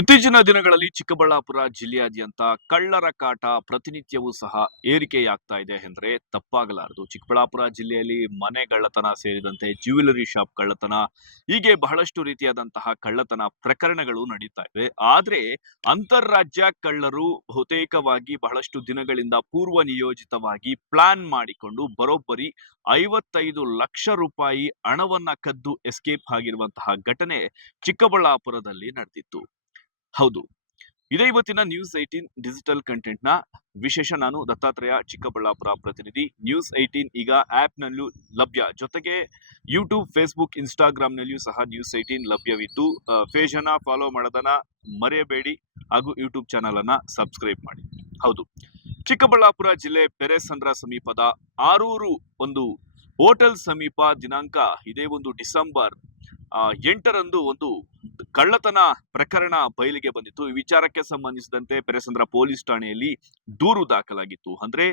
ಇತ್ತೀಚಿನ ದಿನಗಳಲ್ಲಿ ಚಿಕ್ಕಬಳ್ಳಾಪುರ ಜಿಲ್ಲೆಯಾದ್ಯಂತ ಕಳ್ಳರ ಕಾಟ ಪ್ರತಿನಿತ್ಯವೂ ಸಹ ಏರಿಕೆಯಾಗ್ತಾ ಇದೆ ಎಂದರೆ ತಪ್ಪಾಗಲಾರದು. ಚಿಕ್ಕಬಳ್ಳಾಪುರ ಜಿಲ್ಲೆಯಲ್ಲಿ ಮನೆ ಕಳ್ಳತನ ಸೇರಿದಂತೆ ಜ್ಯುವೆಲರಿ ಶಾಪ್ ಕಳ್ಳತನ, ಹೀಗೆ ಬಹಳಷ್ಟು ರೀತಿಯಾದಂತಹ ಕಳ್ಳತನ ಪ್ರಕರಣಗಳು ನಡೀತಾ ಇವೆ. ಆದ್ರೆ ಅಂತಾರಾಜ್ಯ ಕಳ್ಳರು ಬಹುತೇಕವಾಗಿ ಬಹಳಷ್ಟು ದಿನಗಳಿಂದ ಪೂರ್ವ ನಿಯೋಜಿತವಾಗಿ ಪ್ಲಾನ್ ಮಾಡಿಕೊಂಡು ಬರೋಬ್ಬರಿ 55 ಲಕ್ಷ ರೂಪಾಯಿ ಹಣವನ್ನ ಕದ್ದು ಎಸ್ಕೇಪ್ ಆಗಿರುವಂತಹ ಘಟನೆ ಚಿಕ್ಕಬಳ್ಳಾಪುರದಲ್ಲಿ ನಡೆದಿತ್ತು. ಹೌದು, ಇದೇ ಇವತ್ತಿನ ನ್ಯೂಸ್ 18 ಡಿಜಿಟಲ್ ಕಂಟೆಂಟ್ ನ ವಿಶೇಷ. ನಾನು ದತ್ತಾತ್ರೇಯ, ಚಿಕ್ಕಬಳ್ಳಾಪುರ ಪ್ರತಿನಿಧಿ. ನ್ಯೂಸ್ 18 ಈಗ ಆಪ್ ನಲ್ಲೂ ಲಭ್ಯ, ಜೊತೆಗೆ ಯೂಟ್ಯೂಬ್, ಫೇಸ್ಬುಕ್, ಇನ್ಸ್ಟಾಗ್ರಾಮ್ ನಲ್ಲಿಯೂ ಸಹ ನ್ಯೂಸ್ 18 ಲಭ್ಯವಿದ್ದು ಪೇಜ್ ಅನ್ನ ಫಾಲೋ ಮಾಡೋದನ್ನ ಮರೆಯಬೇಡಿ ಹಾಗೂ ಯೂಟ್ಯೂಬ್ ಚಾನಲ್ ಅನ್ನ ಸಬ್ಸ್ಕ್ರೈಬ್ ಮಾಡಿ. ಹೌದು, ಚಿಕ್ಕಬಳ್ಳಾಪುರ ಜಿಲ್ಲೆ ಪೆರೇಸಂದ್ರ ಸಮೀಪದ ಆರೂರು ಒಂದು ಹೋಟೆಲ್ ಸಮೀಪ ದಿನಾಂಕ ಇದೇ ಒಂದು ಡಿಸೆಂಬರ್ 8ರಂದು ಒಂದು ಕಳ್ಳತನ ಪ್ರಕರಣ ಬಯಲಿಗೆ ಬಂದಿತ್ತು. ಈ ವಿಚಾರಕ್ಕೆ ಸಂಬಂಧಿಸಿದಂತೆ ಪೆರೇಸಂದ್ರ ಪೊಲೀಸ್ ಠಾಣೆಯಲ್ಲಿ ದೂರು ದಾಖಲಾಗಿತ್ತು. ಅಂದ್ರೆ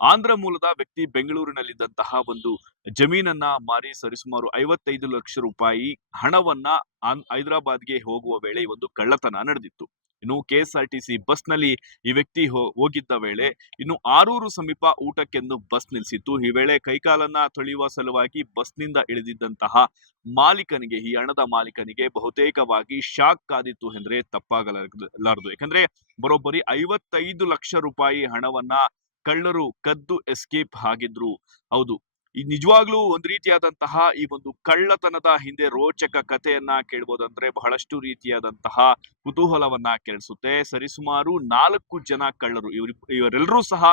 ಆಂಧ್ರ ಮೂಲದ ವ್ಯಕ್ತಿ ಬೆಂಗಳೂರಿನಲ್ಲಿದ್ದಂತಹ ಒಂದು ಜಮೀನನ್ನ ಮಾರಿ ಸರಿಸುಮಾರು 55 ಲಕ್ಷ ರೂಪಾಯಿ ಹಣವನ್ನ ಹೈದರಾಬಾದ್ಗೆ ಹೋಗುವ ವೇಳೆ ಈ ಒಂದು ಕಳ್ಳತನ ನಡೆದಿತ್ತು. ಇನ್ನು ಕೆಎಸ್ಆರ್ಟಿಸಿ ಬಸ್ ನಲ್ಲಿ ಈ ವ್ಯಕ್ತಿ ಹೋಗಿದ್ದ ವೇಳೆ ಇನ್ನು ಆರೂರು ಸಮೀಪ ಊಟಕ್ಕೆಂದು ಬಸ್ ನಿಲ್ಲಿಸಿತ್ತು. ಈ ವೇಳೆ ಕೈಕಾಲನ್ನ ತೊಳೆಯುವ ಸಲುವಾಗಿ ಬಸ್ನಿಂದ ಇಳಿದಿದ್ದಂತಹ ಮಾಲೀಕನಿಗೆ, ಈ ಹಣದ ಮಾಲೀಕನಿಗೆ ಬಹುತೇಕವಾಗಿ ಶಾಕ್ ಕಾದಿತ್ತು ಎಂದ್ರೆ ತಪ್ಪಾಗಲಾರದು. ಯಾಕಂದ್ರೆ ಬರೋಬ್ಬರಿ 55 ಲಕ್ಷ ರೂಪಾಯಿ ಹಣವನ್ನ ಕಳ್ಳರು ಕದ್ದು ಎಸ್ಕೇಪ್ ಆಗಿದ್ರು. ಹೌದು, ಈ ನಿಜವಾಗ್ಲೂ ಒಂದ್ ರೀತಿಯಾದಂತಹ ಈ ಒಂದು ಕಳ್ಳತನದ ಹಿಂದೆ ರೋಚಕ ಕಥೆಯನ್ನ ಕೇಳ್ಬೋದಂದ್ರೆ ಬಹಳಷ್ಟು ರೀತಿಯಾದಂತಹ ಕುತೂಹಲವನ್ನ ಕೆರಳಿಸುತ್ತೆ. ಸರಿಸುಮಾರು 4 ಜನ ಕಳ್ಳರು, ಇವರೆಲ್ಲರೂ ಸಹ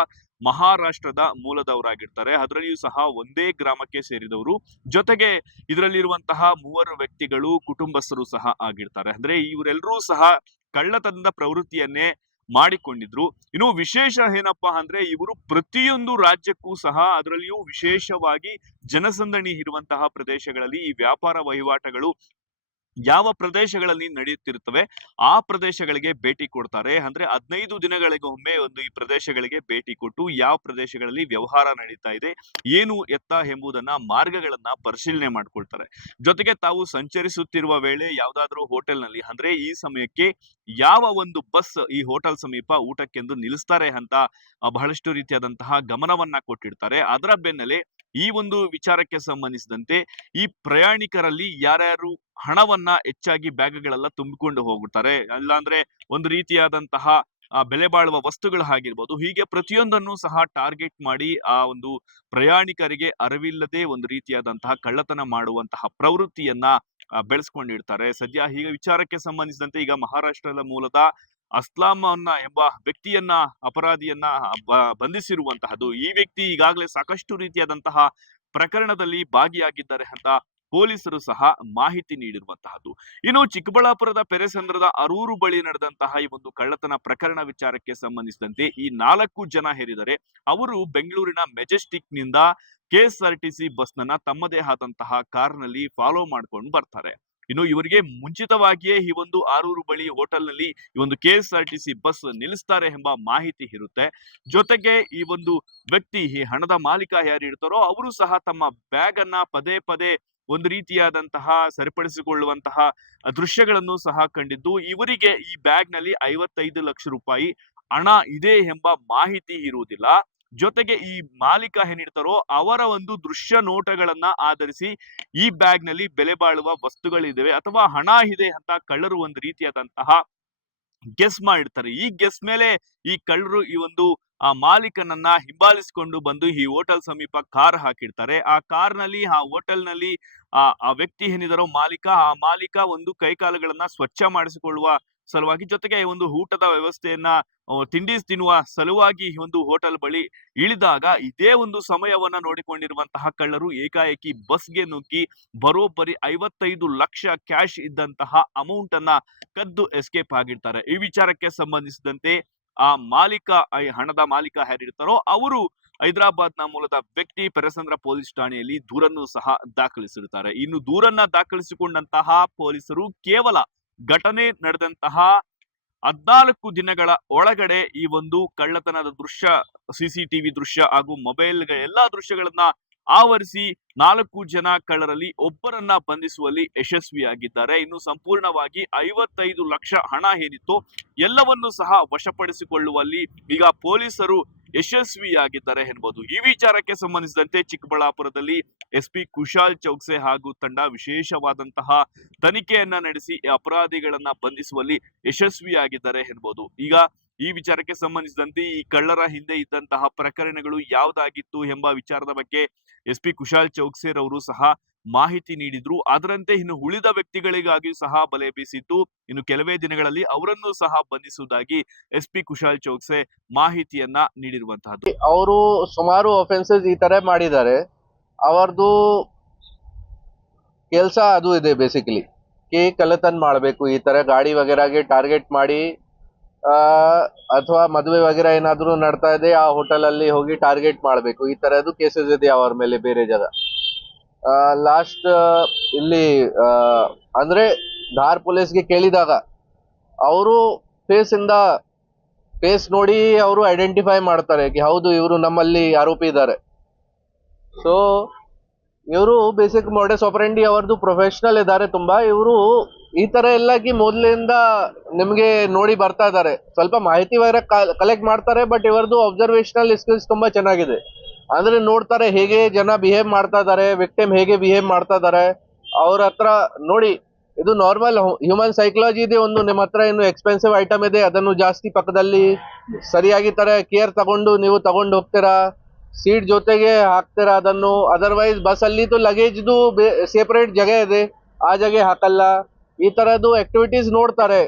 ಮಹಾರಾಷ್ಟ್ರದ ಮೂಲದವರಾಗಿರ್ತಾರೆ. ಅದರಲ್ಲಿಯೂ ಸಹ ಒಂದೇ ಗ್ರಾಮಕ್ಕೆ ಸೇರಿದವರು. ಜೊತೆಗೆ ಇದರಲ್ಲಿರುವಂತಹ 3 ವ್ಯಕ್ತಿಗಳು ಕುಟುಂಬಸ್ಥರು ಸಹ ಆಗಿರ್ತಾರೆ. ಅಂದ್ರೆ ಇವರೆಲ್ಲರೂ ಸಹ ಕಳ್ಳತನದ ಪ್ರವೃತ್ತಿಯನ್ನೇ ಮಾಡಿಕೊಂಡಿದ್ರು. ಇನ್ನು ವಿಶೇಷ ಏನಪ್ಪಾ ಅಂದ್ರೆ ಇವರು ಪ್ರತಿಯೊಂದು ರಾಜ್ಯಕ್ಕೂ ಸಹ, ಅದರಲ್ಲಿಯೂ ವಿಶೇಷವಾಗಿ ಜನಸಂದಣಿ ಇರುವಂತಹ ಪ್ರದೇಶಗಳಲ್ಲಿ ಈ ವ್ಯಾಪಾರ ವಹಿವಾಟುಗಳು ಯಾವ ಪ್ರದೇಶಗಳಲ್ಲಿ ನಡೆಯುತ್ತಿರುತ್ತವೆ ಆ ಪ್ರದೇಶಗಳಿಗೆ ಭೇಟಿ ಕೊಡ್ತಾರೆ. ಅಂದ್ರೆ 15 ದಿನಗಳಿಗೊಮ್ಮೆ ಒಂದು ಈ ಪ್ರದೇಶಗಳಿಗೆ ಭೇಟಿ ಕೊಟ್ಟು ಯಾವ ಪ್ರದೇಶಗಳಲ್ಲಿ ವ್ಯವಹಾರ ನಡೀತಾ ಇದೆ, ಏನು ಎತ್ತ ಎಂಬುದನ್ನ ಮಾರ್ಗಗಳನ್ನ ಪರಿಶೀಲನೆ ಮಾಡ್ಕೊಳ್ತಾರೆ. ಜೊತೆಗೆ ತಾವು ಸಂಚರಿಸುತ್ತಿರುವ ವೇಳೆ ಯಾವ್ದಾದ್ರು ಹೋಟೆಲ್ ನಲ್ಲಿ, ಅಂದ್ರೆ ಈ ಸಮಯಕ್ಕೆ ಯಾವ ಒಂದು ಬಸ್ ಈ ಹೋಟೆಲ್ ಸಮೀಪ ಊಟಕ್ಕೆಂದು ನಿಲ್ಲಿಸ್ತಾರೆ ಅಂತ ಬಹಳಷ್ಟು ರೀತಿಯಾದಂತಹ ಗಮನವನ್ನ ಕೊಟ್ಟಿರ್ತಾರೆ. ಅದರ ಬೆನ್ನಲ್ಲೇ ಈ ಒಂದು ವಿಚಾರಕ್ಕೆ ಸಂಬಂಧಿಸಿದಂತೆ ಈ ಪ್ರಯಾಣಿಕರಲ್ಲಿ ಯಾರ್ಯಾರು ಹಣವನ್ನ ಹೆಚ್ಚಾಗಿ ಬ್ಯಾಗ್ಗಳೆಲ್ಲ ತುಂಬಿಕೊಂಡು ಹೋಗ್ಬಿಡ್ತಾರೆ, ಅಲ್ಲಾಂದ್ರೆ ಒಂದು ರೀತಿಯಾದಂತಹ ಬೆಲೆ ಬಾಳುವ ವಸ್ತುಗಳು ಆಗಿರ್ಬೋದು, ಹೀಗೆ ಪ್ರತಿಯೊಂದನ್ನು ಸಹ ಟಾರ್ಗೆಟ್ ಮಾಡಿ ಆ ಒಂದು ಪ್ರಯಾಣಿಕರಿಗೆ ಅರಿವಿಲ್ಲದೆ ಒಂದು ರೀತಿಯಾದಂತಹ ಕಳ್ಳತನ ಮಾಡುವಂತಹ ಪ್ರವೃತ್ತಿಯನ್ನ ಬೆಳೆಸ್ಕೊಂಡಿರ್ತಾರೆ. ಸದ್ಯ ಈಗ ವಿಚಾರಕ್ಕೆ ಸಂಬಂಧಿಸಿದಂತೆ ಈಗ ಮಹಾರಾಷ್ಟ್ರದ ಮೂಲದ ಅಸ್ಲಾಂ ಎಂಬ ವ್ಯಕ್ತಿಯನ್ನ, ಅಪರಾಧಿಯನ್ನ ಬಂಧಿಸಿರುವಂತಹದ್ದು. ಈ ವ್ಯಕ್ತಿ ಈಗಾಗಲೇ ಸಾಕಷ್ಟು ರೀತಿಯಾದಂತಹ ಪ್ರಕರಣದಲ್ಲಿ ಭಾಗಿಯಾಗಿದ್ದಾರೆ ಅಂತ ಪೊಲೀಸರು ಸಹ ಮಾಹಿತಿ ನೀಡಿರುವಂತಹದ್ದು. ಇನ್ನು ಚಿಕ್ಕಬಳ್ಳಾಪುರದ ಪೆರೇಸಂದ್ರದ ಅರೂರು ಬಳಿ ನಡೆದಂತಹ ಈ ಒಂದು ಕಳ್ಳತನ ಪ್ರಕರಣ ವಿಚಾರಕ್ಕೆ ಸಂಬಂಧಿಸಿದಂತೆ ಈ 4 ಜನ ಹೇರಿದರೆ ಅವರು ಬೆಂಗಳೂರಿನ ಮೆಜೆಸ್ಟಿಕ್ ನಿಂದ ಕೆಎಸ್ಆರ್ಟಿಸಿ ಬಸ್ ನನ್ನ ತಮ್ಮದೇ ಆದಂತಹ ಕಾರ್ ನಲ್ಲಿ ಫಾಲೋ ಮಾಡ್ಕೊಂಡು ಬರ್ತಾರೆ. ಇನ್ನು ಇವರಿಗೆ ಮುಂಚಿತವಾಗಿಯೇ ಈ ಒಂದು ಆರೂರು ಬಳಿ ಹೋಟೆಲ್ ನಲ್ಲಿ ಈ ಒಂದು ಕೆಎಸ್ಆರ್ಟಿಸಿ ಬಸ್ ನಿಲ್ಲಿಸ್ತಾರೆ ಎಂಬ ಮಾಹಿತಿ ಇರುತ್ತೆ. ಜೊತೆಗೆ ಈ ಒಂದು ವ್ಯಕ್ತಿ, ಈ ಹಣದ ಮಾಲೀಕ ಯಾರು ಇರ್ತಾರೋ ಅವರು ಸಹ ತಮ್ಮ ಬ್ಯಾಗ್ ಅನ್ನ ಪದೇ ಪದೇ ಒಂದು ರೀತಿಯಾದಂತಹ ಸರಿಪಡಿಸಿಕೊಳ್ಳುವಂತಹ ದೃಶ್ಯಗಳನ್ನು ಸಹ ಕಂಡಿದ್ದು, ಇವರಿಗೆ ಈ ಬ್ಯಾಗ್ ನಲ್ಲಿ 55 ಲಕ್ಷ ರೂಪಾಯಿ ಹಣ ಇದೆ ಎಂಬ ಮಾಹಿತಿ ಇರುವುದಿಲ್ಲ. ಜೊತೆಗೆ ಈ ಮಾಲೀಕ ಏನಿರ್ತಾರೋ ಅವರ ಒಂದು ದೃಶ್ಯ ನೋಟಗಳನ್ನ ಆಧರಿಸಿ ಈ ಬ್ಯಾಗ್ ನಲ್ಲಿ ಬೆಲೆ ಬಾಳುವ ವಸ್ತುಗಳಿದಾವೆ ಅಥವಾ ಹಣ ಇದೆ ಅಂತ ಕಳ್ಳರು ಒಂದು ರೀತಿಯಾದಂತಹ ಗೆಸ್ ಮಾಡಿರ್ತಾರೆ. ಈ ಗೆಸ್ ಮೇಲೆ ಈ ಕಳ್ಳರು ಈ ಒಂದು ಮಾಲೀಕನನ್ನ ಹಿಂಬಾಲಿಸಿಕೊಂಡು ಬಂದು ಈ ಹೋಟೆಲ್ ಸಮೀಪ ಕಾರ್ ಹಾಕಿರ್ತಾರೆ. ಆ ಕಾರ್ ನಲ್ಲಿ, ಆ ಹೋಟೆಲ್ ನಲ್ಲಿ ಆ ವ್ಯಕ್ತಿ ಏನಿದಾರೋ ಮಾಲೀಕ, ಆ ಮಾಲೀಕ ಒಂದು ಕೈಕಾಲುಗಳನ್ನ ಸ್ವಚ್ಛ ಮಾಡಿಸಿಕೊಳ್ಳುವ ಸಲುವಾಗಿ, ಜೊತೆಗೆ ಒಂದು ಊಟದ ವ್ಯವಸ್ಥೆಯನ್ನ, ತಿಂಡಿ ತಿನ್ನುವ ಸಲುವಾಗಿ ಒಂದು ಹೋಟೆಲ್ ಬಳಿ ಇಳಿದಾಗ ಇದೇ ಒಂದು ಸಮಯವನ್ನ ನೋಡಿಕೊಂಡಿರುವಂತಹ ಕಳ್ಳರು ಏಕಾಏಕಿ ಬಸ್ಗೆ ನುಗ್ಗಿ ಬರೋಬ್ಬರಿ 55 ಲಕ್ಷ ಕ್ಯಾಶ್ ಇದ್ದಂತಹ ಅಮೌಂಟ್ ಅನ್ನ ಕದ್ದು ಎಸ್ಕೇಪ್ ಆಗಿರ್ತಾರೆ. ಈ ವಿಚಾರಕ್ಕೆ ಸಂಬಂಧಿಸಿದಂತೆ ಆ ಮಾಲೀಕ, ಹಣದ ಮಾಲೀಕ ಯಾರಿರ್ತಾರೋ ಅವರು ಹೈದರಾಬಾದ್ನ ಮೂಲದ ವ್ಯಕ್ತಿ ಪೆರೇಸಂದ್ರ ಪೊಲೀಸ್ ಠಾಣೆಯಲ್ಲಿ ದೂರನ್ನು ಸಹ ದಾಖಲಿಸಿರುತ್ತಾರೆ. ಇನ್ನು ದೂರನ್ನ ದಾಖಲಿಸಿಕೊಂಡಂತಹ ಪೊಲೀಸರು ಕೇವಲ ಘಟನೆ ನಡೆದಂತಹ 14 ದಿನಗಳ ಒಳಗಡೆ ಈ ಒಂದು ಕಳ್ಳತನದ ದೃಶ್ಯ, ಸಿಸಿಟಿವಿ ದೃಶ್ಯ ಹಾಗೂ ಮೊಬೈಲ್ ಎಲ್ಲಾ ದೃಶ್ಯಗಳನ್ನ ಆವರಿಸಿ 4 ಜನ ಕಳ್ಳರಲ್ಲಿ ಒಬ್ಬರನ್ನ ಬಂಧಿಸುವಲ್ಲಿ ಯಶಸ್ವಿಯಾಗಿದ್ದಾರೆ. ಇನ್ನು ಸಂಪೂರ್ಣವಾಗಿ 55 ಲಕ್ಷ ಹಣ ಏನಿತ್ತು ಎಲ್ಲವನ್ನೂ ಸಹ ವಶಪಡಿಸಿಕೊಳ್ಳುವಲ್ಲಿ ಈಗ ಪೊಲೀಸರು ಯಶಸ್ವಿಯಾಗಿದ್ದಾರೆ ಎನ್ಬಹುದು. ಈ ವಿಚಾರಕ್ಕೆ ಸಂಬಂಧಿಸಿದಂತೆ ಚಿಕ್ಕಬಳ್ಳಾಪುರದಲ್ಲಿ ಎಸ್ಪಿ ಕುಶಾಲ್ ಚೌಕ್ಸೆ ಹಾಗೂ ತಂಡ ವಿಶೇಷವಾದಂತಹ ತನಿಖೆಯನ್ನ ನಡೆಸಿ ಅಪರಾಧಿಗಳನ್ನ ಬಂಧಿಸುವಲ್ಲಿ ಯಶಸ್ವಿಯಾಗಿದ್ದಾರೆ ಎನ್ಬಹುದು. ಈಗ ಈ ವಿಚಾರಕ್ಕೆ ಸಂಬಂಧಿಸಿದಂತೆ ಈ ಕಳ್ಳರ ಹಿಂದೆ ಇದ್ದಂತಹ ಪ್ರಕರಣಗಳು ಯಾವುದಾಗಿತ್ತು ಎಂಬ ವಿಚಾರದ ಬಗ್ಗೆ ಎಸ್ಪಿ ಕುಶಾಲ್ ಚೌಕ್ಸೆರ್ ಅವರು ಸಹ ಮಾಹಿತಿ ನೀಡಿದ್ರು. ಅದರಂತೆ ಇನ್ನು ಉಳಿದ ವ್ಯಕ್ತಿಗಳಿಗಾಗಿಯೂ ಸಹ ಬಲೆ ಬೀಸಿದ್ದು, ಇನ್ನು ಕೆಲವೇ ದಿನಗಳಲ್ಲಿ ಅವರನ್ನು ಸಹ ಬಂಧಿಸುವುದಾಗಿ ಎಸ್ಪಿ ಕುಶಾಲ್ ಚೌಕ್ಸೆ ಮಾಹಿತಿಯನ್ನ ನೀಡಿರುವಂತಹದ್ದು. ಅವರು ಸುಮಾರು ಅಫೆನ್ಸಸ್ ಈ ತರ ಮಾಡಿದ್ದಾರೆ. ಅವರದು ಕೆಲಸ ಅದು ಇದೆ ಬೇಸಿಕಲಿ ಕಿ ಕಳ್ಳತನ ಮಾಡಬೇಕು, ಈ ತರ ಗಾಡಿ ವಗೇರಾಗೆ ಟಾರ್ಗೆಟ್ ಮಾಡಿ ಅಥವಾ ಮದುವೆ ವಗೇರಾ ಏನಾದರೂ ನಡ್ತಾ ಇದೆ ಆ ಹೋಟೆಲ್ ಅಲ್ಲಿ ಹೋಗಿ ಟಾರ್ಗೆಟ್ ಮಾಡಬೇಕು, ಈ ತರದ್ದು ಕೇಸಸ್ ಇದೆ ಅವರ ಮೇಲೆ ಬೇರೆ ಜಾಗ. ಲಾಸ್ಟ್ ಇಲ್ಲಿ ಅಂದ್ರೆ ಧಾರ್ ಪೊಲೀಸ್ಗೆ ಕೇಳಿದಾಗ ಅವರು ಫೇಸ್ ನೋಡಿ ಅವರು ಐಡೆಂಟಿಫೈ ಮಾಡ್ತಾರೆ ಕಿ ಹೌದು ಇವರು ನಮ್ಮಲ್ಲಿ ಆರೋಪಿ ಇದ್ದಾರೆ. ಸೊ ಇವರು ಬೇಸಿಕ್ ಮಾಡಸ್ ಆಪರೆಂಡಿ ಅವರದು ಪ್ರೊಫೆಷನಲ್ ಇದ್ದಾರೆ ತುಂಬಾ. ಇವರು ಈ ತರ ಎಲ್ಲ ಕಿ ಮೊದಲಿಂದ ನಿಮ್ಗೆ ನೋಡಿ ಬರ್ತಾ ಇದ್ದಾರೆ. ಸ್ವಲ್ಪ ಮಾಹಿತಿ ವಗೇರಾ ಕಲೆಕ್ಟ್ ಮಾಡ್ತಾರೆ, ಬಟ್ ಇವರದು ಅಬ್ಸರ್ವೇಷನಲ್ ಸ್ಕಿಲ್ಸ್ ತುಂಬಾ ಚೆನ್ನಾಗಿದೆ. ಅಂದ್ರೆ ನೋಡ್ತಾರೆ ಹೇಗೆ ಜನ ಬಿಹೇವ್ ಮಾಡ್ತಾ ಇದ್ದಾರೆ, ವಿಕ್ಟಿಮ್ ಹೇಗೆ ಬಿಹೇವ್ ಮಾಡ್ತಾ ಇದ್ದಾರೆ ಅವ್ರ ಹತ್ರ ನೋಡಿ. ಇದು ನಾರ್ಮಲ್ ಹ್ಯೂಮನ್ ಸೈಕಾಲಜಿ ಇದೆ. ಒಂದು ನಿಮ್ಮ ಹತ್ರ ಏನು ಎಕ್ಸ್ಪೆನ್ಸಿವ್ ಐಟಮ್ ಇದೆ ಅದನ್ನು ಜಾಸ್ತಿ ಪಕ್ಕದಲ್ಲಿ ಸರಿಯಾಗಿ ತರ ಕೇರ್ ತಗೊಂಡು ನೀವು ತಗೊಂಡು ಹೋಗ್ತೀರಾ, ಸೀಟ್ ಜೊತೆಗೆ ಹಾಕ್ತೀರಾ ಅದನ್ನು. ಅದರ್ವೈಸ್ ಬಸ್ ಅಲ್ಲಿ ಲಗೇಜ್ದು ಸೆಪರೇಟ್ ಜಾಗ ಇದೆ, ಆ ಜಾಗ ಹಾಕಲ್ಲ. ಈ ತರದ್ದು ಆಕ್ಟಿವಿಟೀಸ್ ನೋಡ್ತಾರೆ,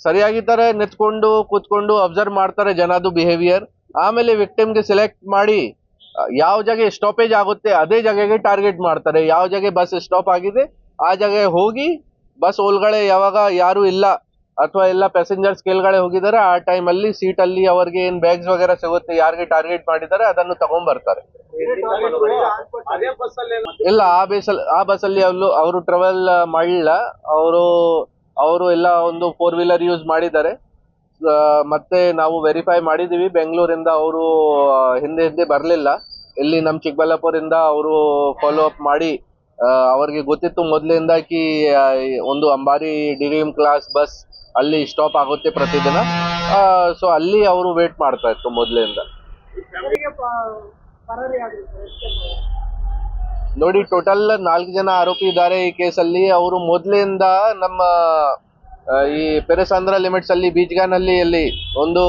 ಸರಿಯಾಗಿ ತರ ನಿಂತ್ಕೊಂಡು ಕೂತ್ಕೊಂಡು ಅಬ್ಸರ್ವ್ ಮಾಡ್ತಾರೆ ಜನದು ಬಿಹೇವಿಯರ್. ಆಮೇಲೆ ವಿಕ್ಟಿಮ್ಗೆ ಸೆಲೆಕ್ಟ್ ಮಾಡಿ ಯಾವ ಜಾಗ ಸ್ಟಾಪೇಜ್ ಆಗುತ್ತೆ ಅದೇ ಜಾಗಗೆ ಟಾರ್ಗೆಟ್ ಮಾಡ್ತಾರೆ. ಯಾವ ಜಾಗ ಬಸ್ ಸ್ಟಾಪ್ ಆಗಿದೆ ಆ ಜಾಗ ಹೋಗಿ ಬಸ್ ಒಳಗಡೆ ಯಾವಾಗ ಯಾರು ಇಲ್ಲ ಅಥವಾ ಎಲ್ಲ ಪ್ಯಾಸೆಂಜರ್ಸ್ ಕೆಳಗಡೆ ಹೋಗಿದ್ದಾರೆ ಆ ಟೈಮ್ ಅಲ್ಲಿ ಸೀಟ್ ಅಲ್ಲಿ ಅವ್ರಿಗೆ ಏನ್ ಬ್ಯಾಗ್ಸ್ ವಗೇರಾ ಸಿಗುತ್ತೆ, ಯಾರಿಗೆ ಟಾರ್ಗೆಟ್ ಮಾಡಿದ್ದಾರೆ ಅದನ್ನು ತಗೊಂಡ್ ಬರ್ತಾರೆ. ಇಲ್ಲ, ಆ ಬಸ್ ಅಲ್ಲಿ ಅವರು ಟ್ರಾವೆಲ್ ಮಾಡಲಿಲ್ಲ. ಅವರು ಎಲ್ಲ ಒಂದು 4 ವೀಲರ್ ಯೂಸ್ ಮಾಡಿದ್ದಾರೆ. ಮತ್ತೆ ನಾವು ವೆರಿಫೈ ಮಾಡಿದೀವಿ, ಬೆಂಗಳೂರಿಂದ ಅವರು ಹಿಂದೆ ಬರಲಿಲ್ಲ. ಇಲ್ಲಿ ನಮ್ಮ ಚಿಕ್ಕಬಳ್ಳಾಪುರದಿಂದ ಅವರು ಫಾಲೋ ಅಪ್ ಮಾಡಿ ಅವ್ರಿಗೆ ಗೊತ್ತಿತ್ತು ಮೊದಲಿಂದ ಕಿ ಒಂದು ಅಂಬಾರಿ ಡಿರೀಮ್ ಕ್ಲಾಸ್ ಬಸ್ ಅಲ್ಲಿ ಸ್ಟಾಪ್ ಆಗುತ್ತೆ ಪ್ರತಿದಿನ. ಸೊ ಅಲ್ಲಿ ಅವರು ವೇಟ್ ಮಾಡ್ತಾ ಇತ್ತು ಮೊದಲಿಂದ. ನೋಡಿ, ಟೋಟಲ್ 4 ಜನ ಆರೋಪಿ ಇದ್ದಾರೆ ಈ ಕೇಸಲ್ಲಿ. ಅವರು ಮೊದಲಿಂದ ನಮ್ಮ ಈ ಪೆರೆಸಾಂದ್ರ ಲಿಮಿಟ್ಸ್ ಅಲ್ಲಿ ಬೀಚ್ಗಾನಲ್ಲಿ ಅಲ್ಲಿ ಒಂದು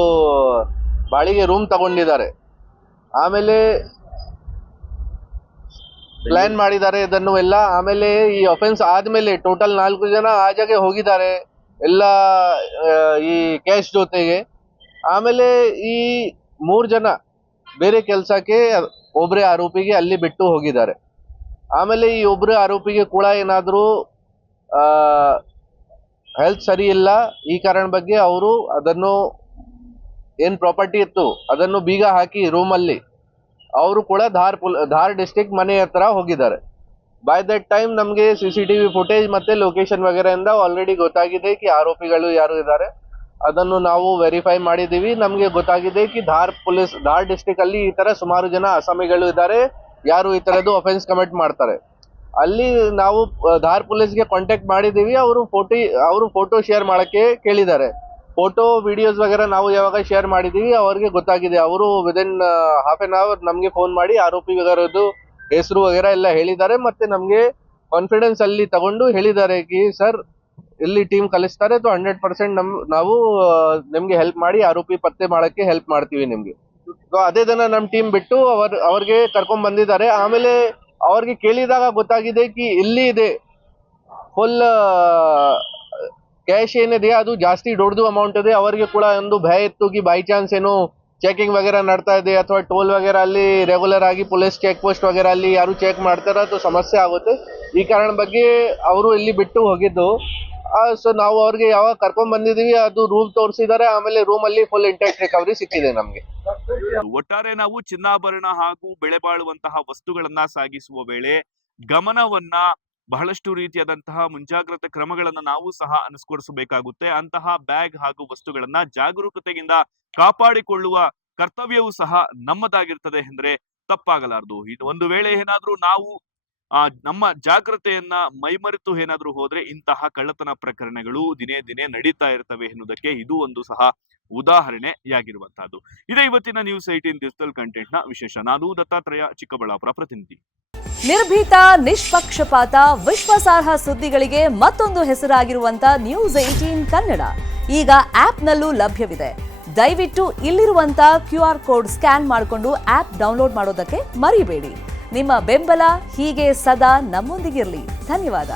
ಬಾಡಿಗೆ ರೂಮ್ ತಗೊಂಡಿದ್ದಾರೆ. ಆಮೇಲೆ ಪ್ಲಾನ್ ಮಾಡಿದ್ದಾರೆ ಇದನ್ನು ಎಲ್ಲ. ಆಮೇಲೆ ಈ ಅಫೆನ್ಸ್ ಆದ್ಮೇಲೆ ಟೋಟಲ್ 4 ಜನ ಆ ಜಾಗ ಹೋಗಿದ್ದಾರೆ ಎಲ್ಲ ಈ ಕ್ಯಾಶ್ ಜೊತೆಗೆ. ಆಮೇಲೆ ಈ 3 ಜನ ಬೇರೆ ಕೆಲಸಕ್ಕೆ ಒಬ್ಬರೇ ಆರೋಪಿಗೆ ಅಲ್ಲಿ ಬಿಟ್ಟು ಹೋಗಿದ್ದಾರೆ. ಆಮೇಲೆ ಈ ಒಬ್ಬರೇ ಆರೋಪಿಗೆ ಕೂಡ ಏನಾದರೂ ಹೆಲ್ತ್ ಸರಿ ಇಲ್ಲ, ಈ ಕಾರಣ ಬಗ್ಗೆ ಅವರು ಅದನ್ನು ಏನ್ ಪ್ರಾಪರ್ಟಿ ಇತ್ತು ಅದನ್ನು ಬೀಗ ಹಾಕಿ ರೂಮಲ್ಲಿ ಅವರು ಕೂಡ ಧಾರ್ ಡಿಸ್ಟ್ರಿಕ್ಟ್ ಮನೆ ಹತ್ರ ಹೋಗಿದ್ದಾರೆ. ಬೈ ದಟ್ ಟೈಮ್ ನಮಗೆ CCTV ಫುಟೇಜ್ ಮತ್ತೆ ಲೊಕೇಶನ್ ವಗೇರೆಯಿಂದ ಆಲ್ರೆಡಿ ಗೊತ್ತಾಗಿದೆ ಕಿ ಆರೋಪಿಗಳು ಯಾರು ಇದ್ದಾರೆ. ಅದನ್ನು ನಾವು ವೆರಿಫೈ ಮಾಡಿದೀವಿ. ನಮಗೆ ಗೊತ್ತಾಗಿದೆ ಕಿ ಧಾರ್ ಡಿಸ್ಟ್ರಿಕ್ಟ್ ಅಲ್ಲಿ ಈ ತರ ಸುಮಾರು ಜನ ಅಸಾಮಿಗಳು ಇದ್ದಾರೆ ಯಾರು ಈ ತರದ್ದು ಅಫೆನ್ಸ್ ಕಮಿಟ್ ಮಾಡ್ತಾರೆ. ಅಲ್ಲಿ ನಾವು ಧಾರ್ ಪೊಲೀಸ್ಗೆ ಕಾಂಟ್ಯಾಕ್ಟ್ ಮಾಡಿದೀವಿ. ಅವರು ಫೋಟೋ ಶೇರ್ ಮಾಡಕ್ಕೆ ಕೇಳಿದ್ದಾರೆ. ಫೋಟೋ ವಿಡಿಯೋಸ್ ವಗೇರಾ ನಾವು ಯಾವಾಗ ಶೇರ್ ಮಾಡಿದೀವಿ ಅವ್ರಿಗೆ ಗೊತ್ತಾಗಿದೆ. ಅವರು ವಿದಿನ್ ಹಾಫ್ ಆನ್ ಅವರ್ ನಮ್ಗೆ ಫೋನ್ ಮಾಡಿ ಆರೋಪಿ ವಗೇರದ್ದು ಹೆಸರು ವಗೇರಾ ಎಲ್ಲ ಹೇಳಿದ್ದಾರೆ. ಮತ್ತೆ ನಮ್ಗೆ ಕಾನ್ಫಿಡೆನ್ಸ್ ಅಲ್ಲಿ ತಗೊಂಡು ಹೇಳಿದ್ದಾರೆ ಕಿ ಸರ್ ಇಲ್ಲಿ ಟೀಮ್ ಕಲಿಸ್ತಾರೆ, 100% ನಾವು ನಿಮ್ಗೆ ಹೆಲ್ಪ್ ಮಾಡಿ ಆರೋಪಿ ಪತ್ತೆ ಮಾಡಕ್ಕೆ ಹೆಲ್ಪ್ ಮಾಡ್ತೀವಿ ನಿಮ್ಗೆ. ಸೊ ಅದೇ ದಿನ ನಮ್ ಟೀಮ್ ಬಿಟ್ಟು ಅವ್ರಿಗೆ ಕರ್ಕೊಂಡ್ ಬಂದಿದ್ದಾರೆ. ಆಮೇಲೆ ಅವ್ರಿಗೆ ಕೇಳಿದಾಗ ಗೊತ್ತಾಗಿದೆ ಕಿ ಇಲ್ಲಿ ಇದೆ ಫುಲ್ ಕ್ಯಾಶ್ ಏನಿದೆ ಅದು ಜಾಸ್ತಿ ದೊಡ್ಡದು ಅಮೌಂಟ್ ಇದೆ. ಅವರಿಗೆ ಕೂಡ ಒಂದು ಭಯ ಇತ್ತು ಕಿ ಬೈ ಚಾನ್ಸ್ ಏನು ಚೆಕಿಂಗ್ ವಗೇರಾ ನಡ್ತಾ ಇದೆ ಅಥವಾ ಟೋಲ್ ವಗೇರಾ ಅಲ್ಲಿ ರೆಗ್ಯುಲರ್ ಆಗಿ ಪೊಲೀಸ್ ಚೆಕ್ ಪೋಸ್ಟ್ ವಗೇರಾ ಅಲ್ಲಿ ಯಾರು ಚೆಕ್ ಮಾಡ್ತಾರ तो ಸಮಸ್ಯೆ ಆಗುತ್ತೆ. ಈ ಕಾರಣ ಬಗ್ಗೆ ಅವರು ಇಲ್ಲಿ ಬಿಟ್ಟು ಹೋಗಿದ್ದು. ಸೊ ನಾವು ಅವ್ರಿಗೆ ಯಾವಾಗ ಕರ್ಕೊಂಡ್ ಬಂದಿದೀವಿ ಅದು ರೂಮ್ ತೋರಿಸಿದ್ದಾರೆ. ಆಮೇಲೆ ರೂಮ್ ಅಲ್ಲಿ ಫುಲ್ ಇಂಟ್ಯಾಕ್ಟ್ ರಿಕವರಿ ಸಿಕ್ಕಿದೆ ನಮ್ಗೆ. ಒಟ್ಟಾರೆ ನಾವು ಚಿನ್ನಾಭರಣ ಹಾಗೂ ಬೆಳೆ ಬಾಳುವಂತಹ ವಸ್ತುಗಳನ್ನ ಸಾಗಿಸುವ ವೇಳೆ ಗಮನವನ್ನ ಬಹಳಷ್ಟು ರೀತಿಯಾದಂತಹ ಮುಂಜಾಗ್ರತೆ ಕ್ರಮಗಳನ್ನ ನಾವು ಸಹ ಅನುಸರಿಸಬೇಕಾಗುತ್ತೆ. ಅಂತಹ ಬ್ಯಾಗ್ ಹಾಗೂ ವಸ್ತುಗಳನ್ನ ಜಾಗರೂಕತೆಯಿಂದ ಕಾಪಾಡಿಕೊಳ್ಳುವ ಕರ್ತವ್ಯವೂ ಸಹ ನಮ್ಮದಾಗಿರ್ತದೆ ಅಂದ್ರೆ ತಪ್ಪಾಗಲಾರದು. ಒಂದು ವೇಳೆ ಏನಾದ್ರೂ ನಾವು ನಮ್ಮ ಜಾಗ್ರತೆಯನ್ನ ಮೈಮರೆತು ಏನಾದ್ರೂ ಹೋದ್ರೆ ಇಂತಹ ಕಳ್ಳತನ ಪ್ರಕರಣಗಳು ದಿನೇ ದಿನೇ ನಡೀತಾ ಇರ್ತವೆ ಎನ್ನುವುದಕ್ಕೆ ಇದು ಒಂದು ಸಹ ಉದಾಹರಣೆಯಾಗಿರುವಂತಹದ್ದು. ಇದೇ ಇವತ್ತಿನ ನ್ಯೂಸ್ 18 ಡಿಜಿಟಲ್ ಕಂಟೆಂಟ್ ನ ವಿಶೇಷ. ನಾನು ದತ್ತಾತ್ರೇಯ, ಚಿಕ್ಕಬಳ್ಳಾಪುರ ಪ್ರತಿನಿಧಿ. ನಿರ್ಭೀತ, ನಿಷ್ಪಕ್ಷಪಾತ, ವಿಶ್ವಾಸಾರ್ಹ ಸುದ್ದಿಗಳಿಗೆ ಮತ್ತೊಂದು ಹೆಸರಾಗಿರುವಂತ ನ್ಯೂಸ್ 18 ಕನ್ನಡ ಈಗ ಆಪ್ನಲ್ಲೂ ಲಭ್ಯವಿದೆ. ದಯವಿಟ್ಟು ಇಲ್ಲಿರುವಂತ QR ಕೋಡ್ ಸ್ಕ್ಯಾನ್ ಮಾಡಿಕೊಂಡು ಆಪ್ ಡೌನ್ಲೋಡ್ ಮಾಡೋದಕ್ಕೆ ಮರಿಬೇಡಿ. ನಿಮ್ಮ ಬೆಂಬಲ ಹೀಗೆ ಸದಾ ನಮ್ಮೊಂದಿಗಿರಲಿ. ಧನ್ಯವಾದ.